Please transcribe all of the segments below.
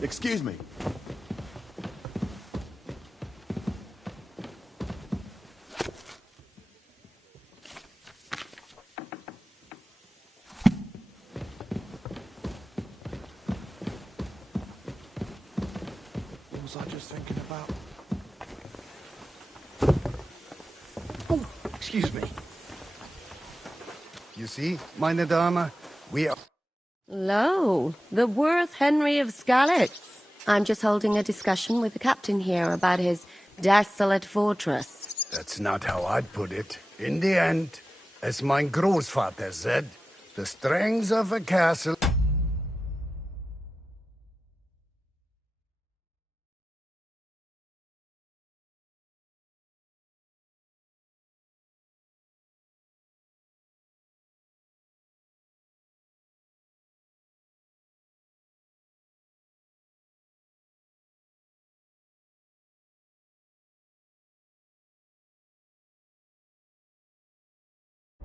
Excuse me. What was I just thinking about? Oh, excuse me. You see, meine Dame, we are... Lo, the Worth Henry of Skalitz. I'm just holding a discussion with the captain here about his desolate fortress. That's not how I'd put it. In the end, as mein Großvater said, the strengths of a castle...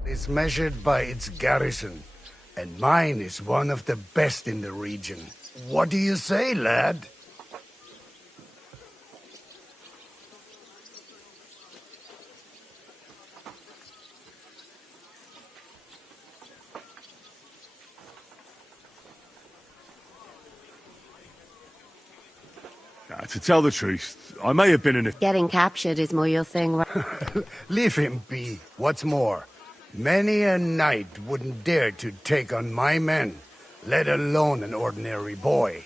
is measured by its garrison, and mine is one of the best in the region. What do you say, lad? To tell the truth, I may have been in a... Getting captured is more your thing, right? Leave him be. What's more, many a knight wouldn't dare to take on my men, let alone an ordinary boy.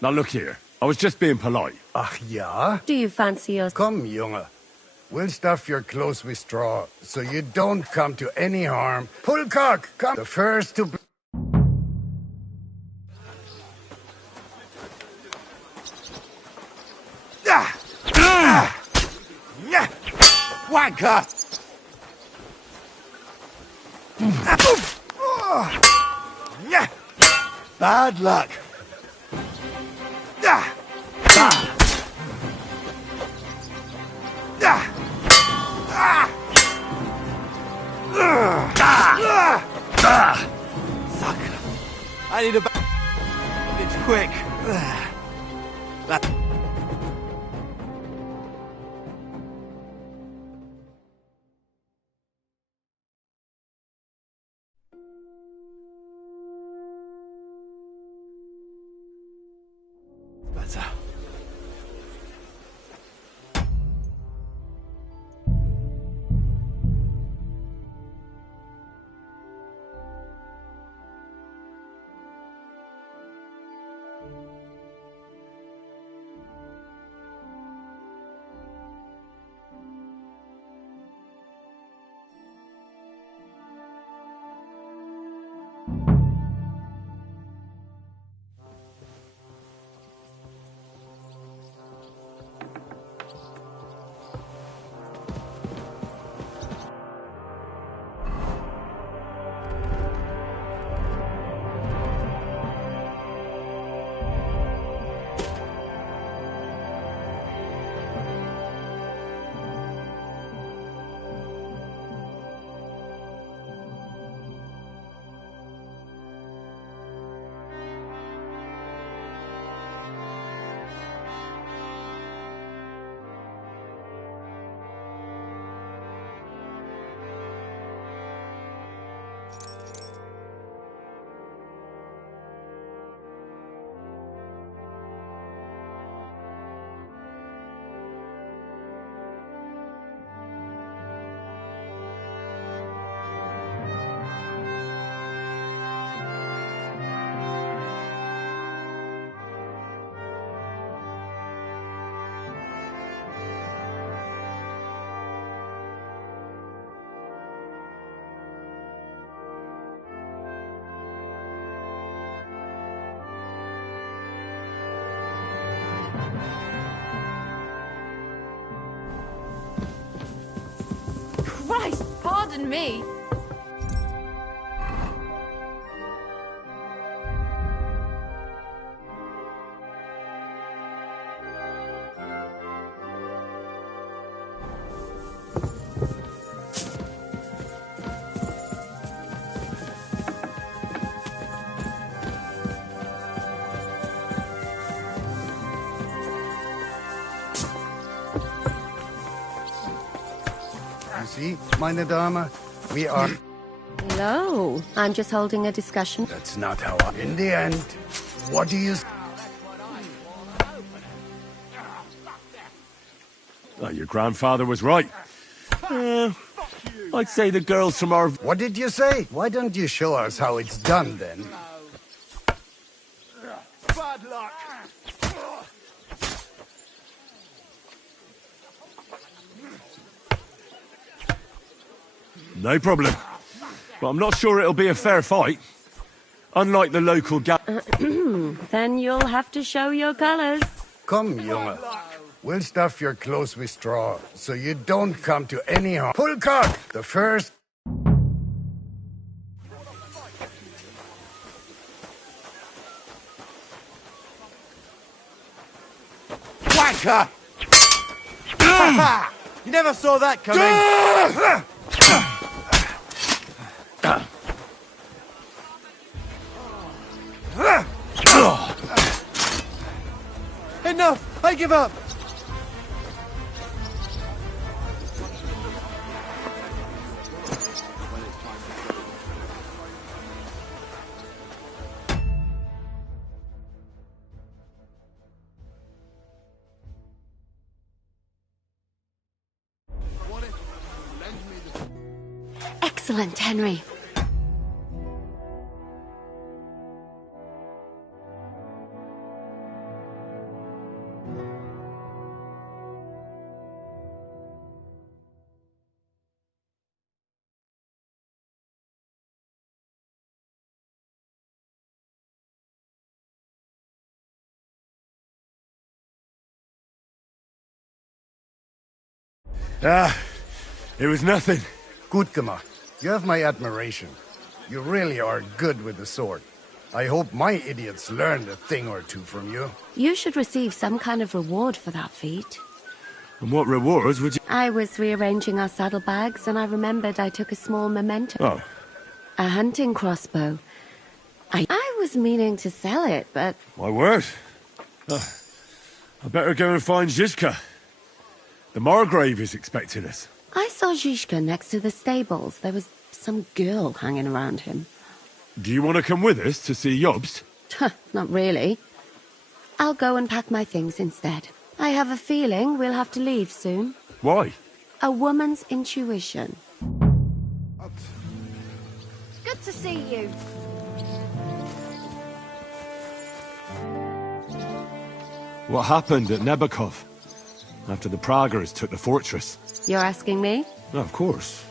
Now look here, I was just being polite. Ach ja? Do you fancy your... Come, Junge. We'll stuff your clothes with straw, so you don't come to any harm. Pulcock, come! The first to... Wanker! Bad luck. I need a... It's quick. Better. Christ, pardon me. You see, meine Dame, we are... Hello. I'm just holding a discussion. That's not how I... In the end, what do you... Oh, your grandfather was right. I'd say the girls from our... What did you say? Why don't you show us how it's done, then? Bad luck. No problem. But I'm not sure it'll be a fair fight. Unlike the local Then you'll have to show your colors. Come, Junge. We'll stuff your clothes with straw, so you don't come to any harm. Pull cock! The first... Wanker! You never saw that coming. Enough! I give up! Excellent, Henry. It was nothing. Gut gemacht. You have my admiration. You really are good with the sword. I hope my idiots learned a thing or two from you. You should receive some kind of reward for that feat. And what rewards would you... I was rearranging our saddlebags and I remembered I took a small memento. Oh, A hunting crossbow. I was meaning to sell it, but... my word. I better go and find Zizka. The Margrave is expecting us. I saw Zhishka next to the stables. There was some girl hanging around him. Do you want to come with us to see Jobst? Not really. I'll go and pack my things instead. I have a feeling we'll have to leave soon. Why? A woman's intuition. Good to see you. What happened at Nebakov? After the Praguers took the fortress? You're asking me? No, of course.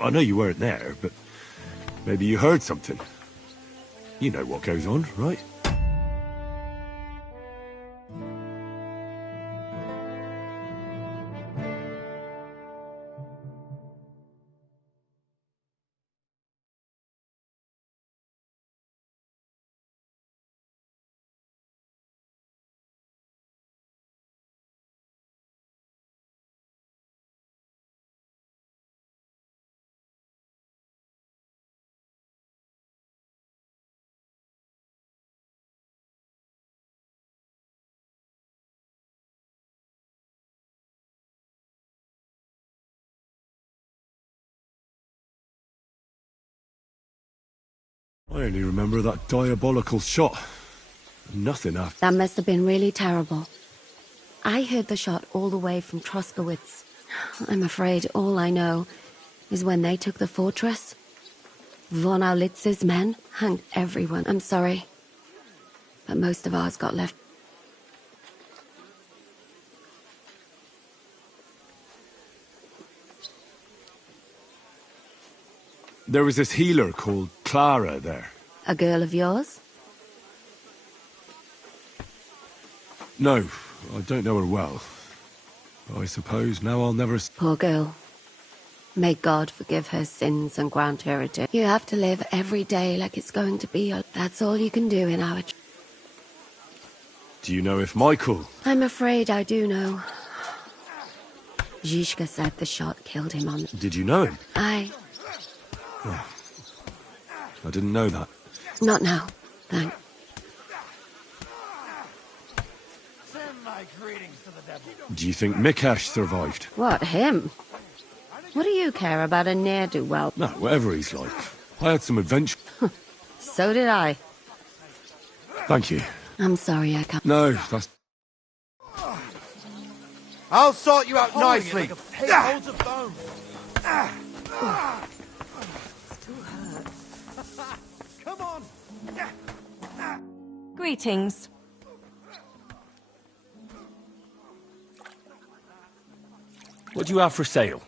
I know you weren't there, but maybe you heard something. You know what goes on, right? I only remember that diabolical shot. Nothing after. That must have been really terrible. I heard the shot all the way from Troskowitz. I'm afraid all I know is when they took the fortress, von Aulitz's men hanged everyone. I'm sorry, but most of ours got left. There was this healer called Clara there. A girl of yours? No, I don't know her well. But I suppose now I'll never... Poor girl. May God forgive her sins and grant her a day. You have to live every day like it's going to be your... That's all you can do in our... Do you know if Michael... I'm afraid I do know. Zhishka said the shot killed him on... Did you know him? I... I didn't know that. Not now, thank... Do you think Mikash survived? What, him? What do you care about a ne'er-do-well? No, whatever he's like. I had some adventure. So did I. Thank you. I'm sorry I can't. No, that's... I'll sort you out nicely. Like a pig holds a bone. Come on. Greetings. What do you have for sale?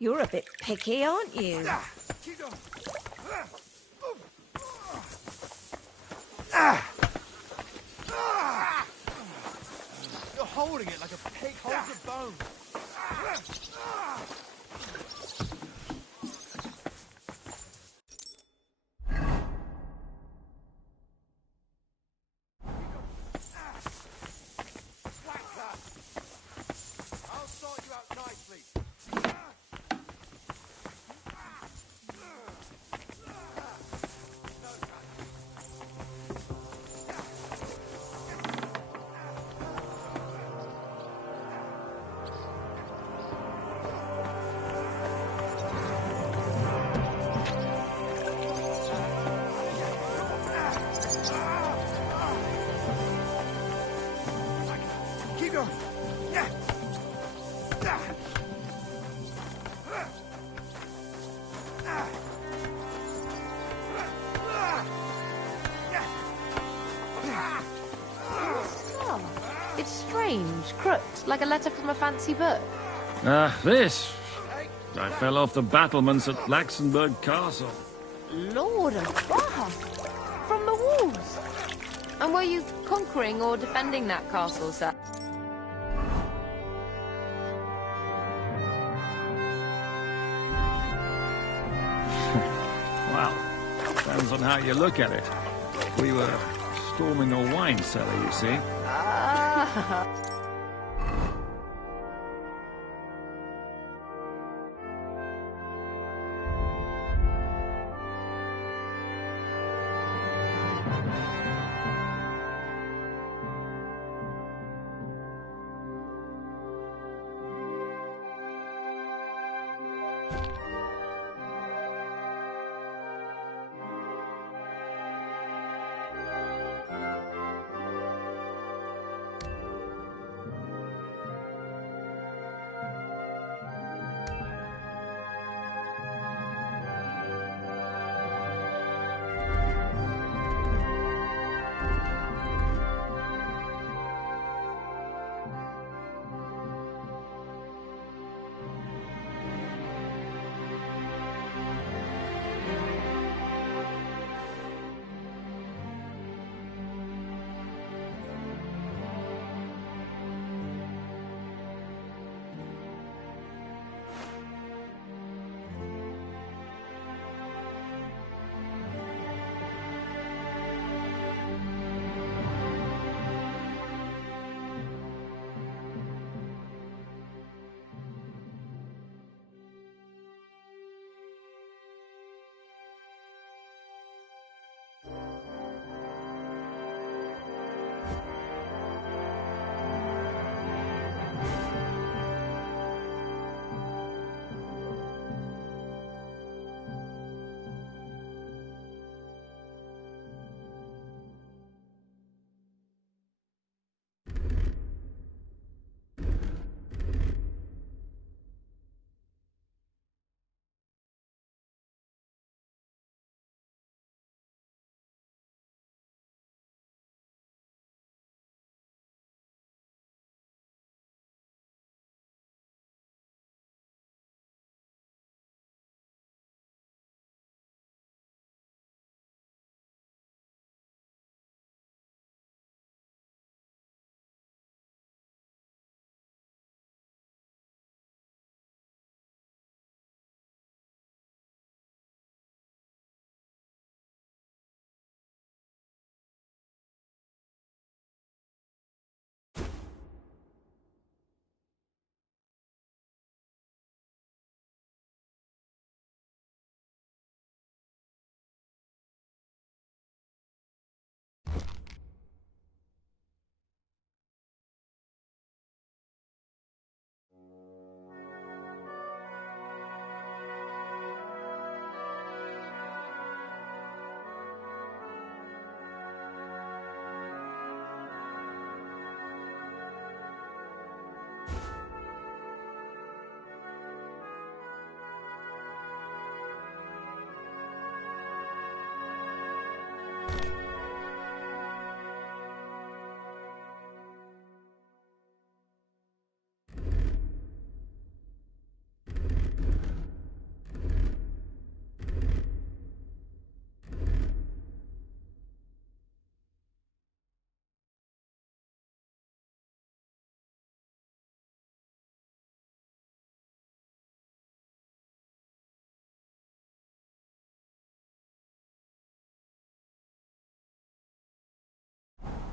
You're a bit picky, aren't you? You're holding it like a pig holds a bone. I'll sort you out nicely. Keep going. Yeah. Oh, it's strange, crooked, like a letter from a fancy book. This. I fell off the battlements at Laxenburg Castle. Lord above! From the walls! And were you conquering or defending that castle, sir? Well, depends on how you look at it. We were storming a wine cellar, you see. Ah.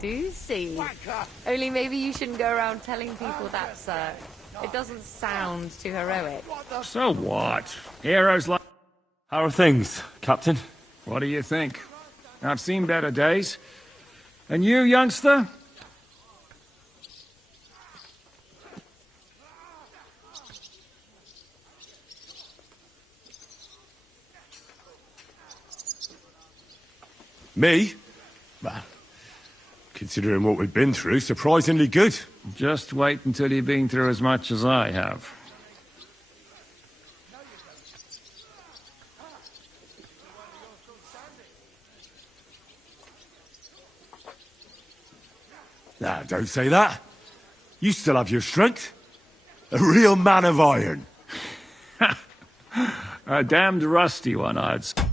do see. Only maybe you shouldn't go around telling people that, sir. It doesn't sound too heroic. So what? Heroes like... How are things, Captain? What do you think? I've seen better days. And you, youngster? Me? Well, considering what we've been through, surprisingly good. Just wait until you've been through as much as I have. Nah, don't say that. You still have your strength. A real man of iron. A damned rusty one, I'd say.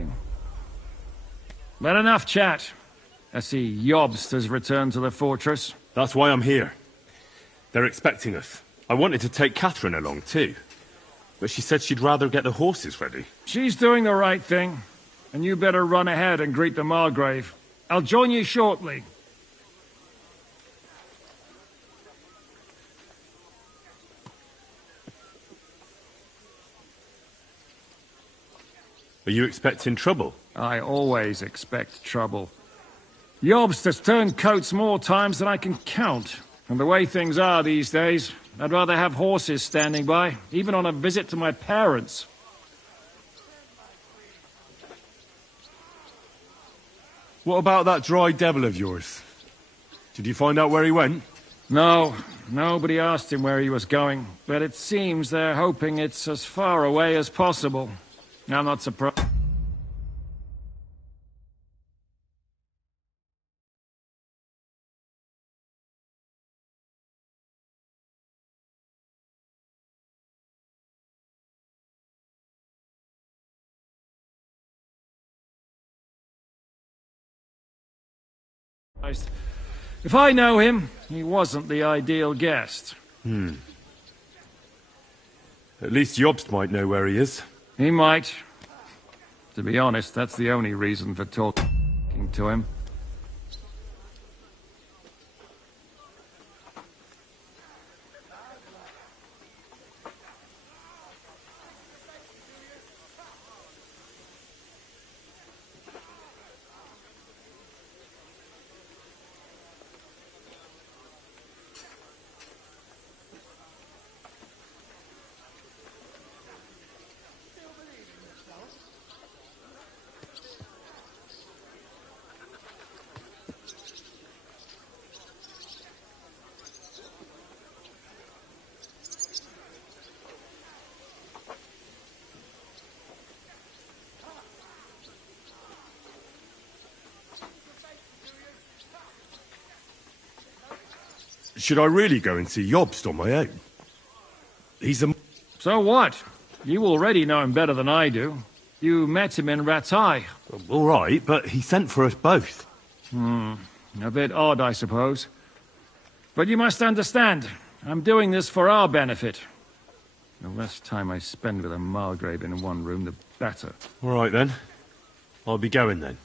eh? But enough chat. I see Jobst has returned to the fortress. That's why I'm here. They're expecting us. I wanted to take Catherine along, too. But she said she'd rather get the horses ready. She's doing the right thing. And you better run ahead and greet the Margrave. I'll join you shortly. Are you expecting trouble? I always expect trouble. Jobst has turned coats more times than I can count. And the way things are these days, I'd rather have horses standing by, even on a visit to my parents. What about that dry devil of yours? Did you find out where he went? No, nobody asked him where he was going, but it seems they're hoping it's as far away as possible. I'm not surprised. If I know him, he wasn't the ideal guest. At least Jobst might know where he is. He might. To be honest, that's the only reason for talking to him. Should I really go and see Jobst on my own? He's a... So what? You already know him better than I do. You met him in Rattay. All right, but he sent for us both. A bit odd, I suppose. But you must understand, I'm doing this for our benefit. The less time I spend with a Margrave in one room, the better. All right, then. I'll be going, then.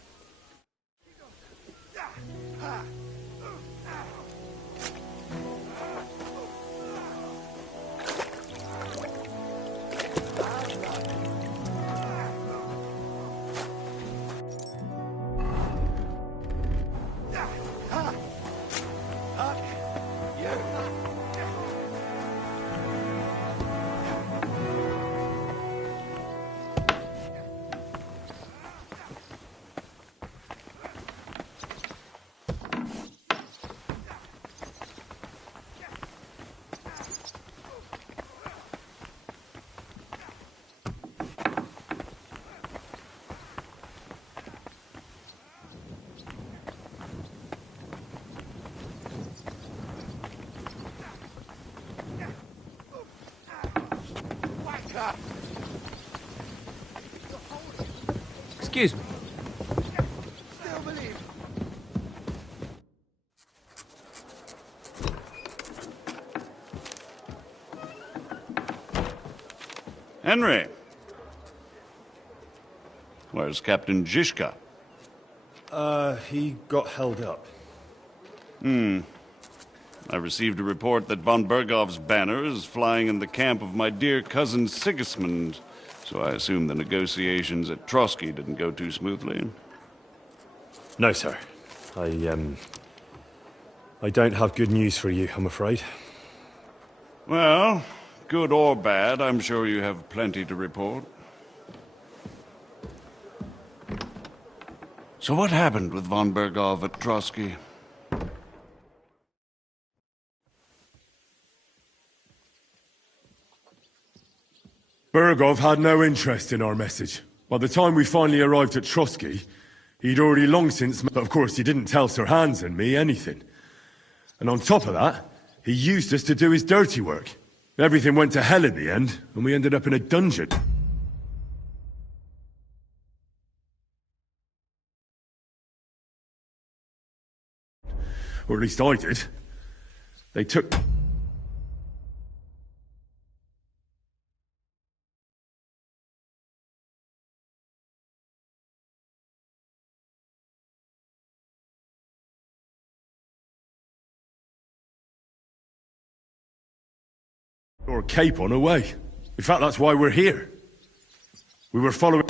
Excuse me. Henry! Where's Captain Zizka? He got held up. I received a report that von Bergov's banner is flying in the camp of my dear cousin Sigismund, so I assume the negotiations at Trotsky didn't go too smoothly. No, sir. I don't have good news for you, I'm afraid. Well, good or bad, I'm sure you have plenty to report. So what happened with von Bergov at Trotsky? Bergov had no interest in our message. By the time we finally arrived at Trotsky, he'd already long since... But of course, he didn't tell Sir Hans and me anything. And on top of that, he used us to do his dirty work. Everything went to hell in the end, and we ended up in a dungeon. Or at least I did. They took... Lord Capon away. In fact, that's why we're here. We were following...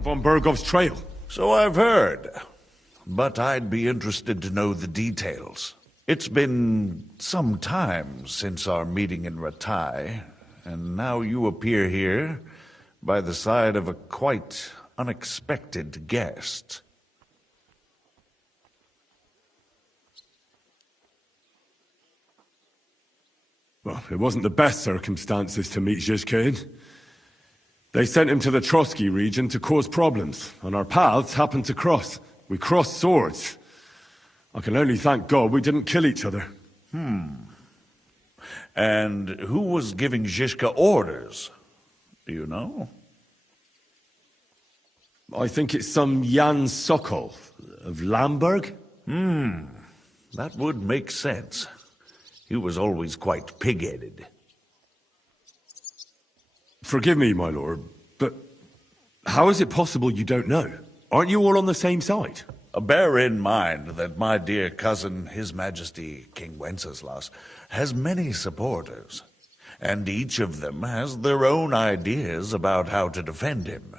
von Bergov's trail. So I've heard. But I'd be interested to know the details. It's been some time since our meeting in Rattay, and now you appear here by the side of a quite unexpected guest. Well, it wasn't the best circumstances to meet Zhizka in. They sent him to the Trotsky region to cause problems, and our paths happened to cross. We crossed swords. I can only thank God we didn't kill each other. And who was giving Zhizka orders? Do you know? I think it's some Jan Sokol of Lamberg. That would make sense. He was always quite pig-headed. Forgive me, my lord, but how is it possible you don't know? Aren't you all on the same side? Bear in mind that my dear cousin, His Majesty King Wenceslas, has many supporters, and each of them has their own ideas about how to defend him.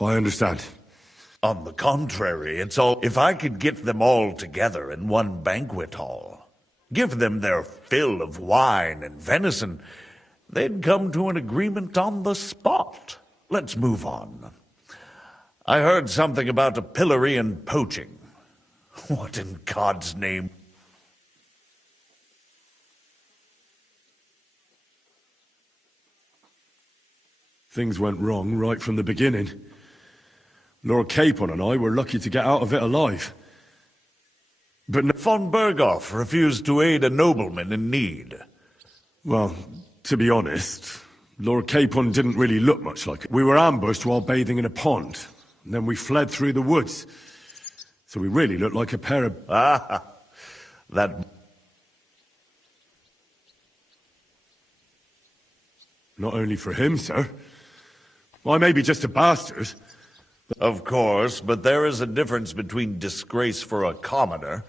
I understand. On the contrary, it's all... If I could get them all together in one banquet hall, give them their fill of wine and venison, they'd come to an agreement on the spot. Let's move on. I heard something about a pillory and poaching. What in God's name? Things went wrong right from the beginning. Lord Capon and I were lucky to get out of it alive. But Von Berghoff refused to aid a nobleman in need. Well, to be honest, Lord Capon didn't really look much like it. We were ambushed while bathing in a pond, and then we fled through the woods. So we really looked like a pair of... That... Not only for him, sir. I may be just a bastard. Of course, but there is a difference between disgrace for a commoner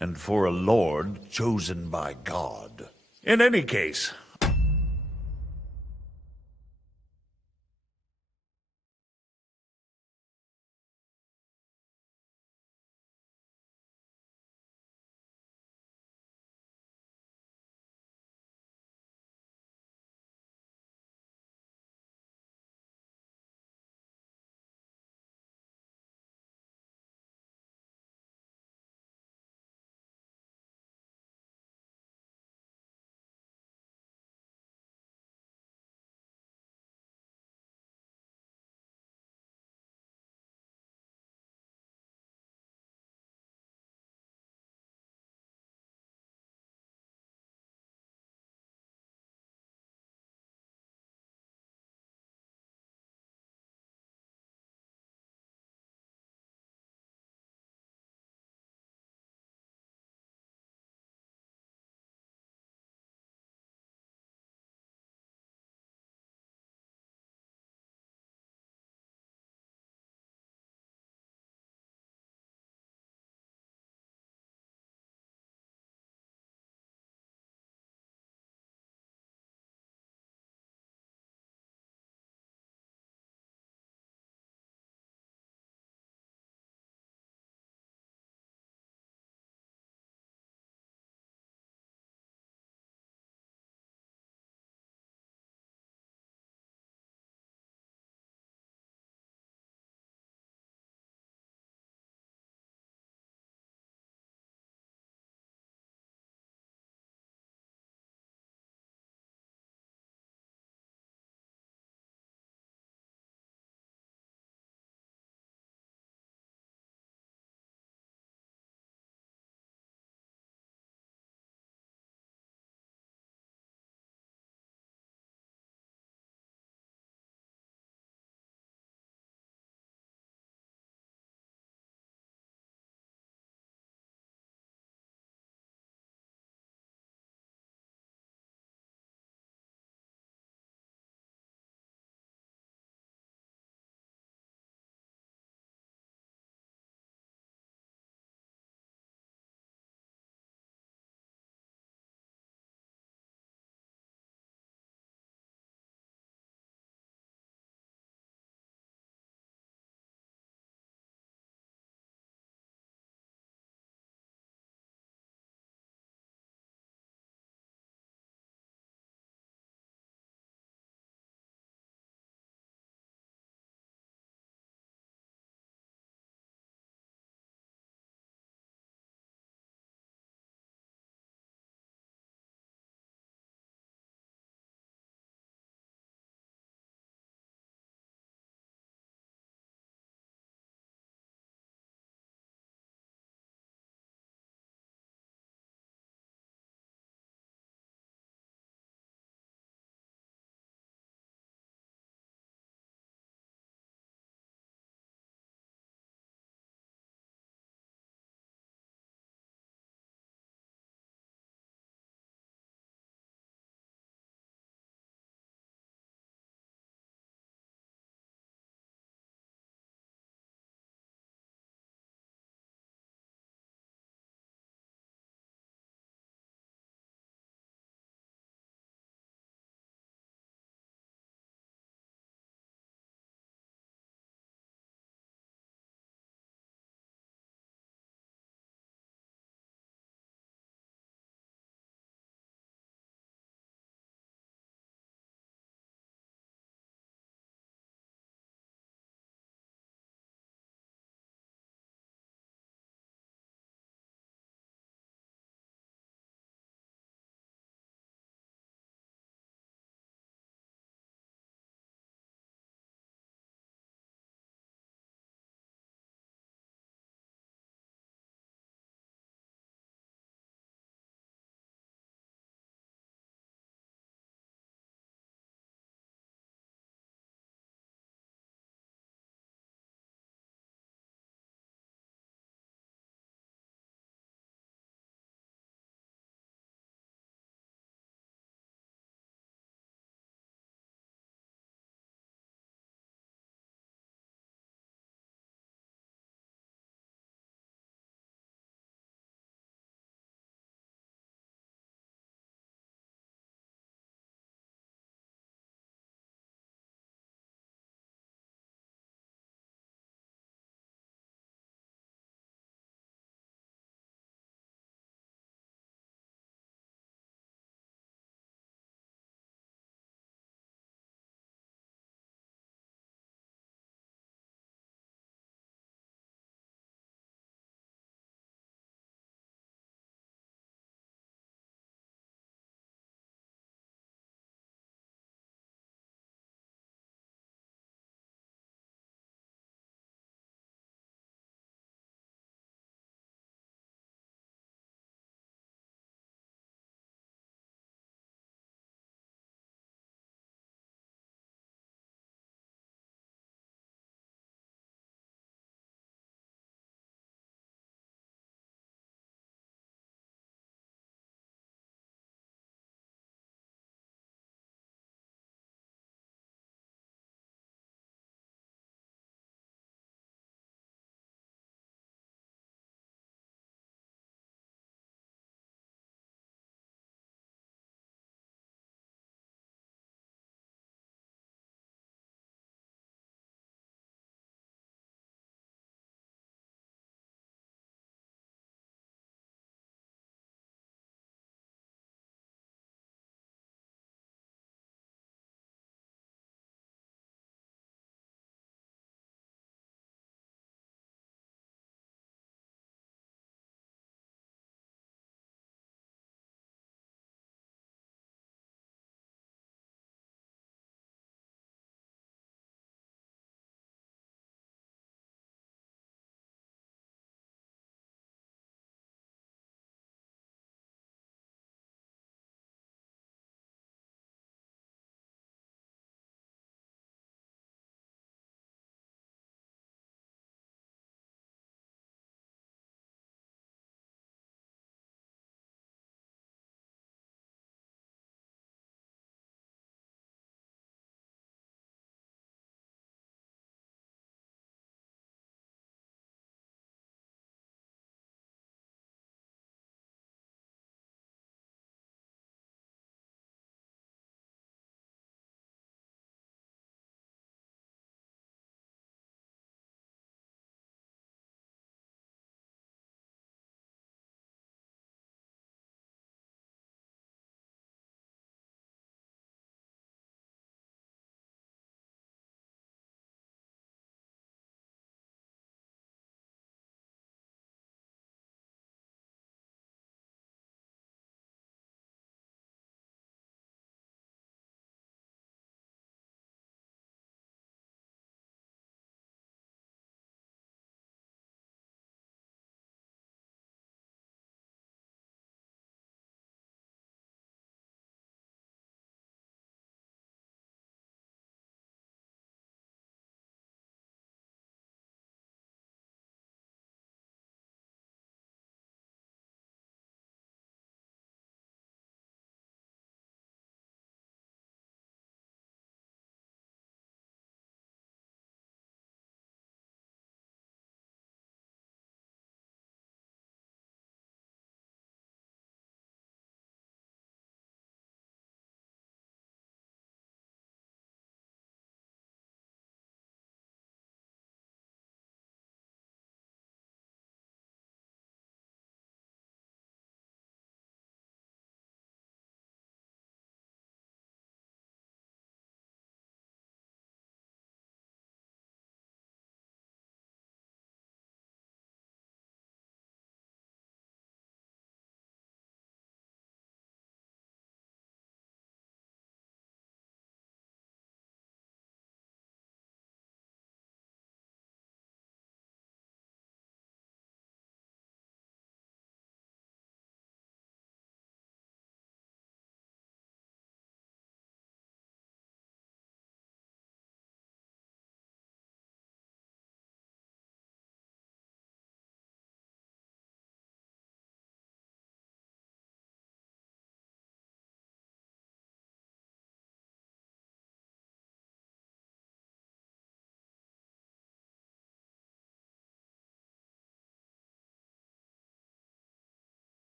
and for a lord chosen by God. In any case,